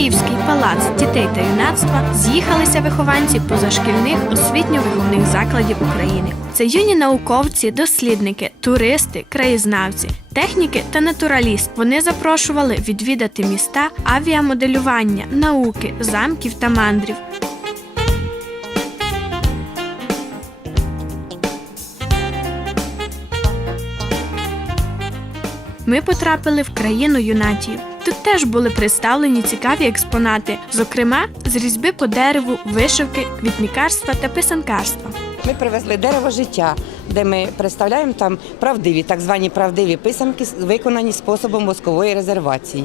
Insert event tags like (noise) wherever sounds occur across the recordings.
Київський палац дітей та юнацтва з'їхалися вихованці позашкільних освітньо-виховних закладів України. Це юні науковці, дослідники, туристи, краєзнавці, техніки та натураліст. Вони запрошували відвідати міста, авіамоделювання, науки, замків та мандрів. Ми потрапили в країну юнатів. Теж були представлені цікаві експонати, зокрема з різьби по дереву, вишивки, квітникарства та писанкарства. Ми привезли дерево життя, де ми представляємо там правдиві, так звані правдиві писанки, виконані способом воскової резервації.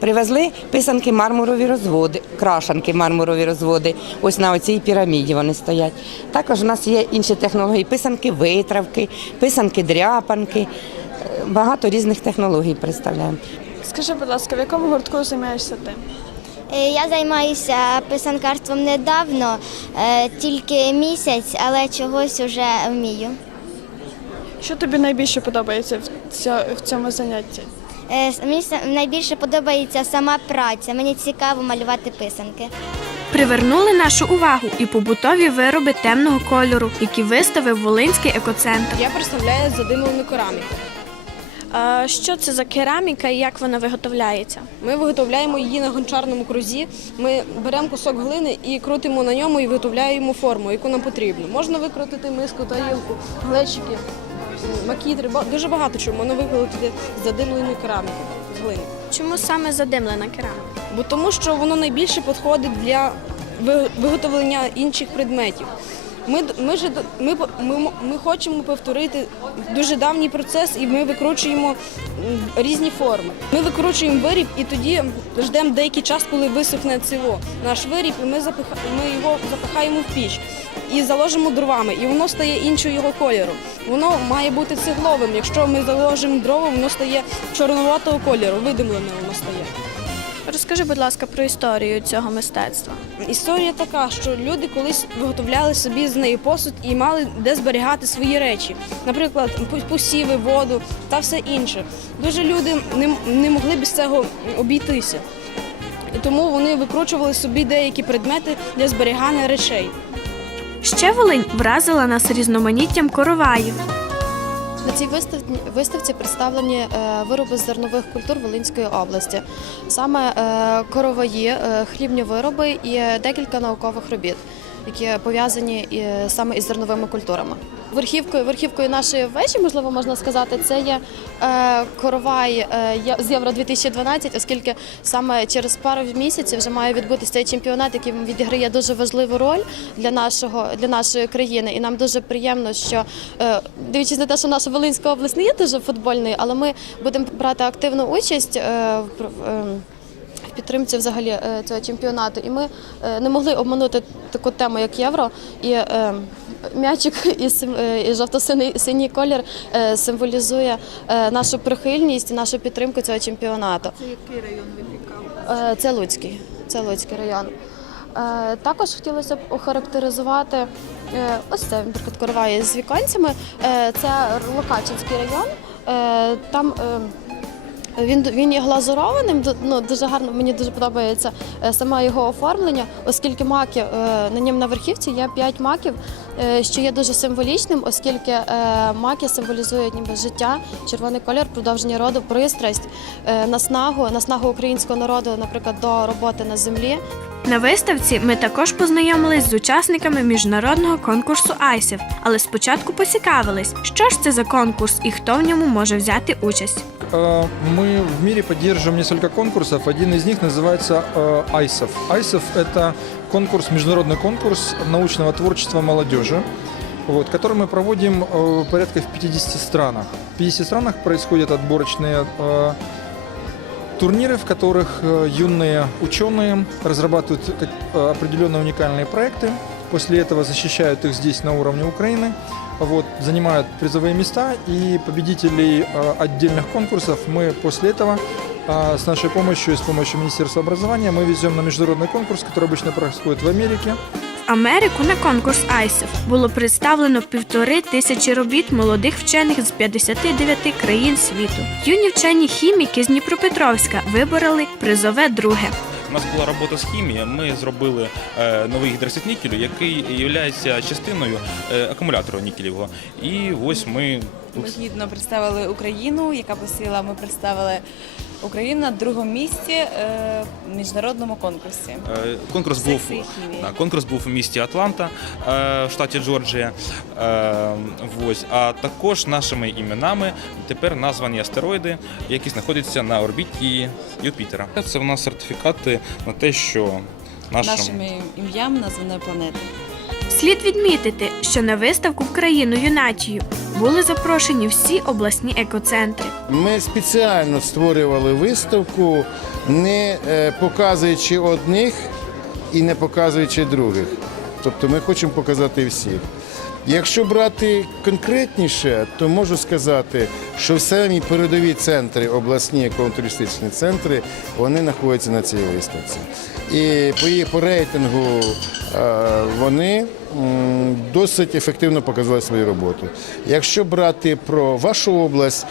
Привезли писанки мармурові розводи, крашанки мармурові розводи. Ось на оцій піраміді вони стоять. Також у нас є інші технології: писанки витравки, писанки дряпанки. Е, Багато різних технологій представляємо. Скажи, будь ласка, в якому гуртку займаєшся ти? Е, Я займаюся писанкарством недавно, е, тільки місяць, але чогось вже вмію. Що тобі найбільше подобається в цьому занятті? Е, Мені найбільше подобається сама праця. Мені цікаво малювати писанки. Привернули нашу увагу і побутові вироби темного кольору, які виставив Волинський екоцентр. Я представляю задимлену кераміку. Що це за кераміка і як вона виготовляється? Ми виготовляємо її на гончарному крузі. Ми беремо кусок глини і крутимо на ньому і виготовляємо форму, яку нам потрібно. Можна викрутити миску, тарілку, глечики, макітри. Дуже багато чого можна викрутити з задимленої кераміки з глини. Чому саме задимлена кераміка? Бо тому, що воно найбільше підходить для виготовлення інших предметів. Ми, ми, д- ми, ми, ми хочемо повторити дуже давній процес, і ми викручуємо різні форми. Ми викручуємо виріб і тоді ждемо деякий час, коли висохне циво. Наш виріб, і ми, запиха, ми його запихаємо в піч і заложимо дровами, і воно стає іншого його кольору. Воно має бути цегловим. Якщо ми заложимо дрова, воно стає чорноватого кольору, видимлене воно стає. Розкажи, будь ласка, про історію цього мистецтва. Історія така, що люди колись виготовляли собі з неї посуд і мали де зберігати свої речі, наприклад, посіви, воду та все інше. Дуже люди не, могли без цього обійтися. І тому вони викручували собі деякі предмети для зберігання речей. Ще Волинь вразила нас різноманіттям короваїв. На цій виставці, представлені е, вироби зернових культур Волинської області, саме корової, короваї, е, хлібні вироби і декілька наукових робіт, які пов'язані саме із зерновими культурами. Верхівкою, верхівкою нашої вежі, можливо, можна сказати, це є е, коровай е, з Євро 2012, оскільки саме через пару місяців вже має відбутися цей чемпіонат, який відіграє дуже важливу роль для нашого для нашої країни. І нам дуже приємно, що е, дивлячись на те, що наша Волинська область не є дуже футбольною, але ми будемо брати активну участь. в е, в підтримці взагалі е, цього чемпіонату, і ми е, не могли обманути таку тему, як євро, і е, м'ячик (laughs) і, жовто-синій синій колір символізує нашу прихильність і нашу підтримку цього чемпіонату. Це який район випікав? Це Луцький, це Луцький район. Також хотілося б охарактеризувати ось це, наприклад, короває з віконцями. Це Локачинський район. Там він, він є глазурованим, ну, дуже гарно, мені дуже подобається е, саме його оформлення, оскільки маки е, на ньому на верхівці є 5 маків, е, що є дуже символічним, оскільки маки символізують ніби життя, червоний колір, продовження роду, пристрасть, наснагу, наснагу українського народу, наприклад, до роботи на землі. На виставці ми також познайомились з учасниками міжнародного конкурсу ISEF, але спочатку поцікавились, що ж це за конкурс і хто в ньому може взяти участь. Э, Мы в мире поддерживаем несколько конкурсов. Один из них называется э, ISEF. ISEF – это конкурс, международный конкурс научного творчества молодежи, вот, который мы проводим э, порядка в 50 странах. В 50 странах происходят отборочные э, турниры, в которых э, юные ученые разрабатывают э, определенные уникальные проекты, после этого защищают их здесь на уровне Украины, вот, занимают призовые места, и победителей э, отдельных конкурсов мы после этого э, с нашей помощью и с помощью Министерства образования мы везем на международный конкурс, который обычно происходит в Америке. Америку на конкурс ISEF було представлено півтори тисячі робіт молодих вчених з 59 країн світу. Юні вчені хіміки з Дніпропетровська вибороли призове друге. Нас була робота з хімії. Ми зробили е, новий гідросит нікелю, який є частиною е, акумулятора нікелівого. І ось ми Ми гідно представили Україну, яка посіла. Ми представили Україну на другому місці е, в міжнародному конкурсі. Е, Конкурс був, да, конкурс був у місті Атланта е, в штаті Джорджія. Ось. А також нашими іменами тепер названі астероїди, які знаходяться на орбіті Юпітера. Це в нас сертифікати на те, що нашим Нашими ім'ям названої планети. Слід відмітити, що на виставку в країну Юнатію були запрошені всі обласні екоцентри. Ми спеціально створювали виставку, не е, показуючи одних і не показуючи других. Тобто ми хочемо показати всіх. Якщо брати конкретніше, то можу сказати, що самі передові центри, обласні екотуристичні центри, вони знаходяться на цій виставці. І по її по рейтингу вони досить ефективно показали свою роботу. Якщо брати про вашу область,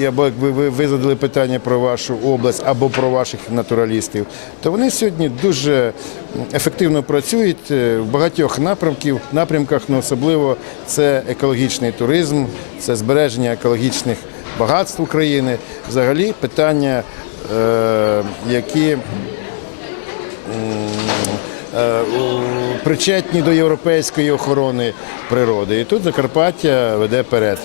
е, або якби ви, ви задали питання про вашу область або про ваших натуралістів, то вони сьогодні дуже ефективно працюють е, в багатьох напрямків, напрямках, ну, особливо це екологічний туризм, це збереження екологічних багатств України. Взагалі питання, е, які е, причетні до європейської охорони природи. І тут Закарпаття веде перед.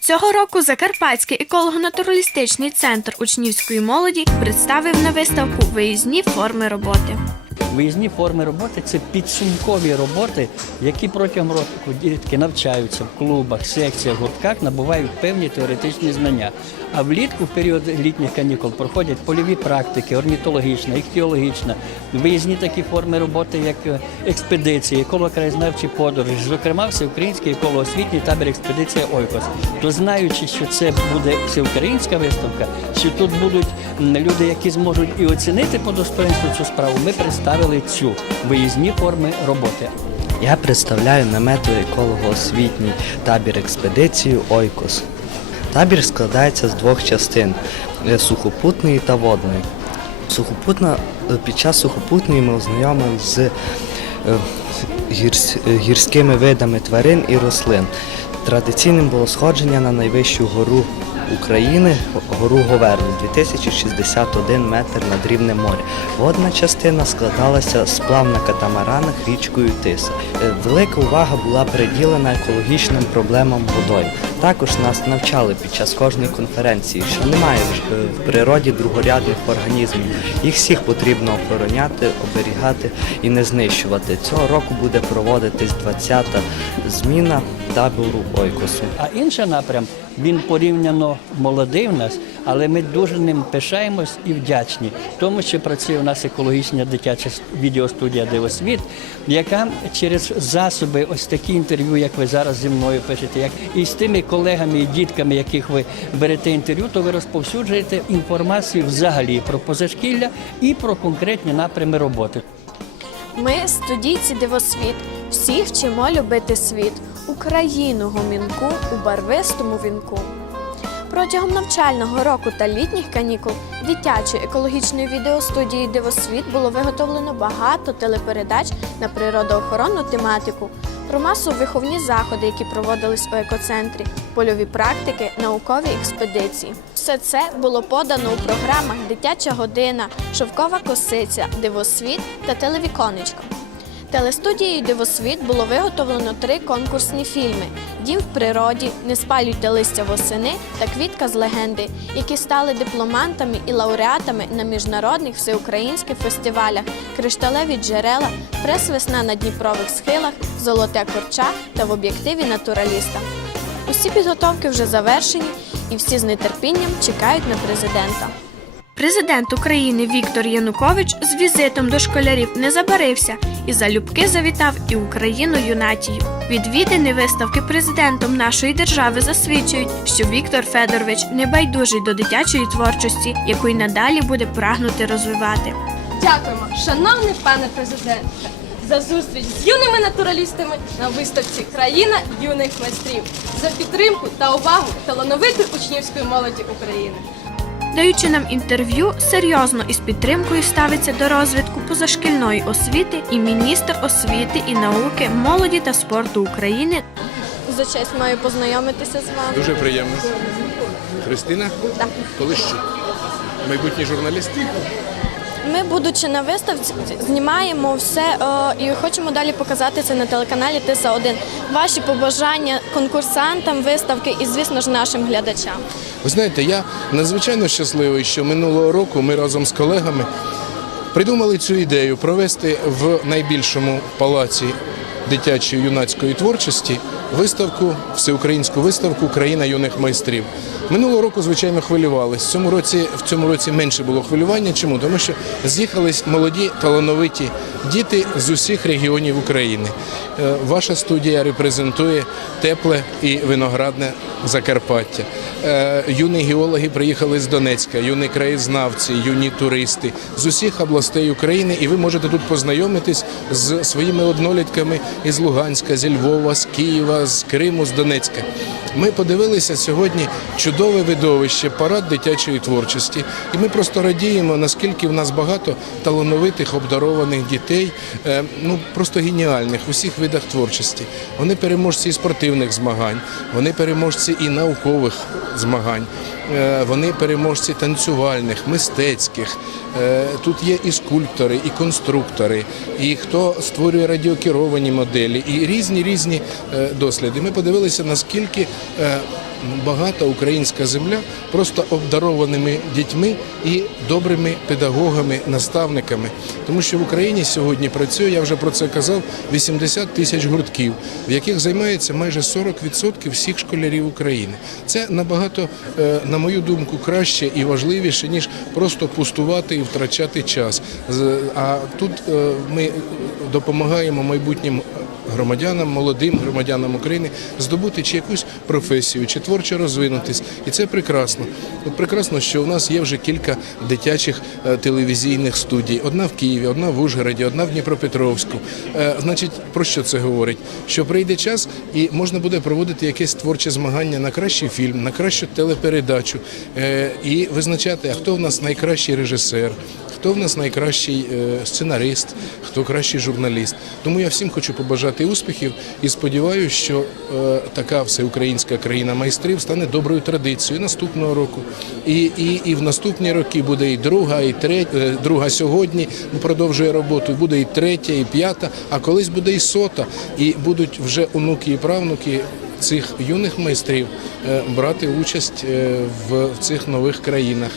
Цього року Закарпатський еколого-натуралістичний центр учнівської молоді представив на виставку виїзні форми роботи. Виїзні форми роботи це підсумкові роботи, які протягом року дітки навчаються в клубах, секціях, гуртках, набувають певні теоретичні знання. А влітку, в період літніх канікул, проходять польові практики, орнітологічна, іхтіологічна, виїзні такі форми роботи, як е, експедиції, еколого-краєзнавчі подорожі, зокрема, всеукраїнський еколого-освітній табір експедиція Ойкос. То знаючи, що це буде всеукраїнська виставка, що тут будуть люди, які зможуть і оцінити по достоинству цю справу, ми представили цю виїзні форми роботи. Я представляю наметовий еколого-освітній табір експедицію Ойкос. Табір складається з двох частин е, сухопутної та водної. Сухопутна, е, під час сухопутної ми ознайомилися з е, гірськими видами тварин і рослин. Традиційним було сходження на найвищу гору України, гору Говерну, 2061 метр над рівнем моря. Водна частина складалася з плав на катамаранах річкою Тиса. Е, Велика увага була приділена екологічним проблемам водою. Також нас навчали під час кожної конференції, що немає в- е, природі другорядних організмів. Їх всіх потрібно охороняти, оберігати і не знищувати. Цього року буде проводитись 20-та зміна табору Ойкосу. А інший напрям він порівняно молодий в нас, але ми дуже ним пишаємось і вдячні. Тому що працює у нас екологічна дитяча відеостудія Дивосвіт, яка через засоби, ось такі інтерв'ю, як ви зараз зі мною пишете, як і з тими колегами і дітками, яких ви берете інтерв'ю, то ви розповсюджуєте інформацію взагалі про позашкілля і про конкретні напрями роботи. Ми, студійці Дивосвіт, всіх вчимо любити світ, Україну гомінку у барвистому вінку. Протягом навчального року та літніх канікул дитячої екологічної відеостудії Дивосвіт було виготовлено багато телепередач на природоохоронну тематику, про масово-виховні заходи, які проводились у екоцентрі, польові практики, наукові експедиції. Все це було подано у програмах Дитяча година, Шовкова косиця, Дивосвіт та Телевіконечко. Телестудією Дивосвіт було виготовлено три конкурсні фільми: Дім в природі, Не спалюйте листя восени та Квітка з легенди, які стали дипломантами і лауреатами на міжнародних всеукраїнських фестивалях Кришталеві джерела, Прес-весна на Дніпрових схилах, Золоте корча та в об'єктиві натураліста. Усі підготовки вже завершені, і всі з нетерпінням чекають на президента. Президент України Віктор Янукович з візитом до школярів не забарився і залюбки завітав і Україну юнатію. Відвідини виставки президентом нашої держави засвідчують, що Віктор Федорович не байдужий до дитячої творчості, яку й надалі буде прагнути розвивати. Дякуємо, шановний пане президенте, за зустріч з юними натуралістами на виставці Країна юних майстрів за підтримку та увагу талановитої учнівської молоді України. Даючи нам інтерв'ю, серйозно і з підтримкою ставиться до розвитку позашкільної освіти і міністр освіти і науки, молоді та спорту України За честь маю познайомитися з вами. Дуже приємно. Христина? Так. Полищук. Майбутній журналіст. Ми, будучи на виставці, знімаємо все е, і хочемо далі показати це на телеканалі Тиса 1 Ваші побажання конкурсантам виставки і, звісно ж, нашим глядачам. Ви знаєте, я надзвичайно щасливий, що минулого року ми разом з колегами придумали цю ідею провести в найбільшому палаці дитячої юнацької творчості виставку, всеукраїнську виставку Країна юних майстрів. Минулого року, звичайно, хвилювались. В цьому році в цьому році менше було хвилювання. Чому? Тому що з'їхались молоді талановиті діти з усіх регіонів України. Е, Ваша студія репрезентує тепле і виноградне Закарпаття. Е, Юні геологи приїхали з Донецька, юні краєзнавці, юні туристи з усіх областей України, і ви можете тут познайомитись з своїми однолітками із Луганська, зі Львова, з Києва, з Криму, з Донецька. Ми подивилися сьогодні чудове видовище, парад дитячої творчості, і ми просто радіємо, наскільки в нас багато талановитих, обдарованих дітей, е, ну просто геніальних в усіх видах творчості. Вони переможці і спортивних змагань, вони переможці і наукових змагань. Е, Вони переможці танцювальних, мистецьких. Е, Тут є і скульптори, і конструктори, і хто створює радіокеровані моделі, і різні різні досліди. Ми подивилися, наскільки багата українська земля просто обдарованими дітьми і добрими педагогами, наставниками. Тому що в Україні сьогодні працює, я вже про це казав, 80 тисяч гуртків, в яких займається майже 40% всіх школярів України. Це набагато, е, на мою думку, краще і важливіше, ніж просто пустувати і втрачати час. А тут е, ми допомагаємо майбутнім громадянам, молодим громадянам України здобути чи якусь професію, чи творчо розвинутись. І це прекрасно. От прекрасно, що у нас є вже кілька дитячих е, телевізійних студій. Одна в Києві, одна в Ужгороді, одна в Дніпропетровську. Е, Значить, про що це говорить? Що прийде час і можна буде проводити якесь творче змагання на кращий фільм, на кращу телепередачу е, і визначати, а хто в нас найкращий режисер. Хто в нас найкращий е, сценарист, хто кращий журналіст. Тому я всім хочу побажати успіхів і сподіваюся, що е, така всеукраїнська країна майстрів стане доброю традицією наступного року. І, і, і в наступні роки буде і друга, і третя, друга сьогодні продовжує роботу, буде і третя, і п'ята, а колись буде і сота, і будуть вже онуки і правнуки. Цих юних майстрів е, брати участь е, в цих нових країнах.